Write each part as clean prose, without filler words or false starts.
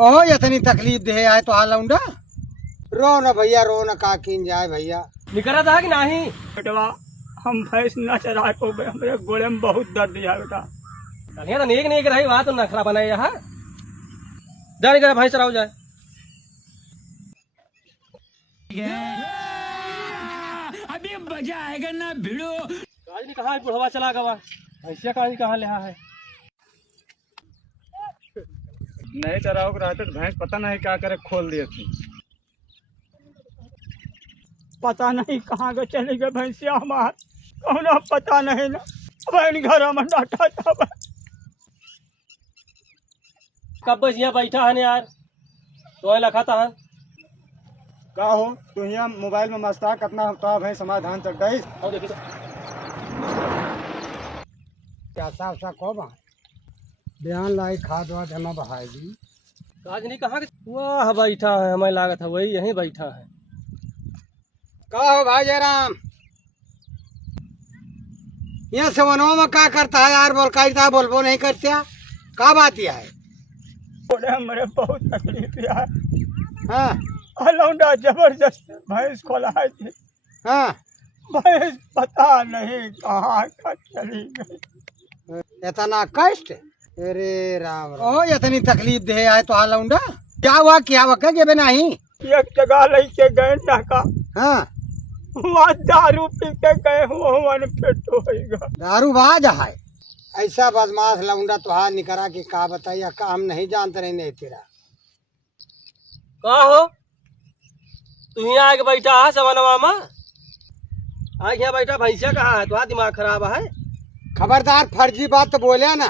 कहो इतनी तकलीफ दे आए तो लौंडा रो न भैया, रो न का कीन जाए भैया। निकरा था कि नहीं? बेटवा हम भैंस न चरा को हमारे गोड़े में बहुत दर्द है बेटा। कन्हैया तो नेक नेक रही बात, तो नखरा बनाए यहाँ जा निकरा भैंस चराओ जाए। अभी मजा आएगा ना भिड़ो। काज नहीं कहा बुढ़वा चला गवा, भैंसिया काज कहाँ ले है? नहीं चराओ रहते तो भैंस पता नहीं क्या करे, खोल दिए थे। पता नहीं कहाँ के चले गए भैंसिया हमार, कौन पता नहीं ना। अब घर में डाटा था। कब भैंसिया बैठा है यार, तो लखा था का हो तू यहाँ मोबाइल में मस्ता कितना हफ्ता भैंस समाधान चल गई। और देखी तो क्या साफ सा को बा बयान लाई खाद वाद हमें बहाएगी। काज नहीं कहा कि वाह बैठा है, हमें लागत है वही यहीं बैठा है। कहो भाई जयराम, यहाँ सवनों में क्या करता है यार? बोल कहता है, बोलबो नहीं करते का बात यह है? बोले हमारे बहुत तकलीफ यार। हाँ लौंडा जबरदस्त भैंस खोलाई थी। हाँ भैंस पता नहीं कहाँ का चली गई। इतना कष्ट? अरे राम राम। ओ इतनी तकलीफ दे आए तो लौंडा क्या हुआ? क्या वक़्त के बिना ही एक जगह लेके गए नाका, हाँ वहाँ दारू पी के गए हुआ पेट होगा। दारूबाज है ऐसा बदमाश लौंडा तो हाथ निकरा के का बताइए का हम नहीं जानते नहीं तेरा। कहा हो तू यहाँ आके बैठा है सवनवा में? आज यहाँ बैठा भैंसिया कहाँ है? तुम्हारा दिमाग खराब है? खबरदार फर्जी बात तो बोले ना,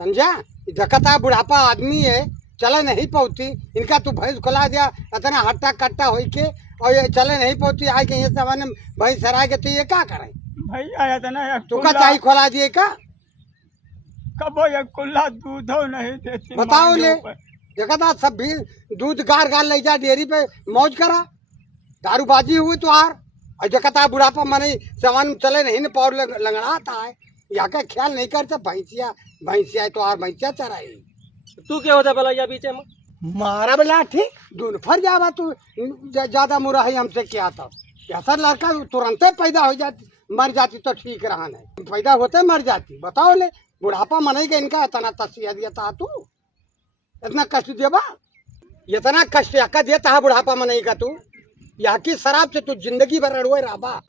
समझा? जकता बुढ़ापा आदमी है, चले नहीं पहुँचती इनका तू भैंस खुला दिया इतना हट्टा कट्टा हो के, और ये चले नहीं पहुँचती आए के ये सामान भैंस सरा के, तो ये क्या करे? भैया आया था ना तू का चाही खोला दिए का? कबो ये कुल्ला दूध नहीं देती। बताओ ले, जगता सब भी दूध गार गार ले जा डेयरी पे मौज करा, दारूबाजी हुई तो आर। और जगता बुढ़ापा मने सामान चले नहीं न पौर लंगड़ाता है, यहाँ का ख्याल नहीं करते। भैंसिया भैंसिया तो आर भैंसिया चराई। तू क्या होता भला यहाँ बीच में? मारा बेला ठीक दून फर जावा तू ज्यादा मुरा है हमसे क्या था? ऐसा लड़का तुरंत पैदा हो जाती, मर जाती तो ठीक रहा नहीं, पैदा होते मर जाती। बताओ ले बुढ़ापा मने के इनका इतना तस्वीर दिया था, तू इतना कष्ट देवा? इतना कष्ट याका देता है बुढ़ापा मने का तू? यहाँ की शराब से तू जिंदगी भर अड़ुए रहा।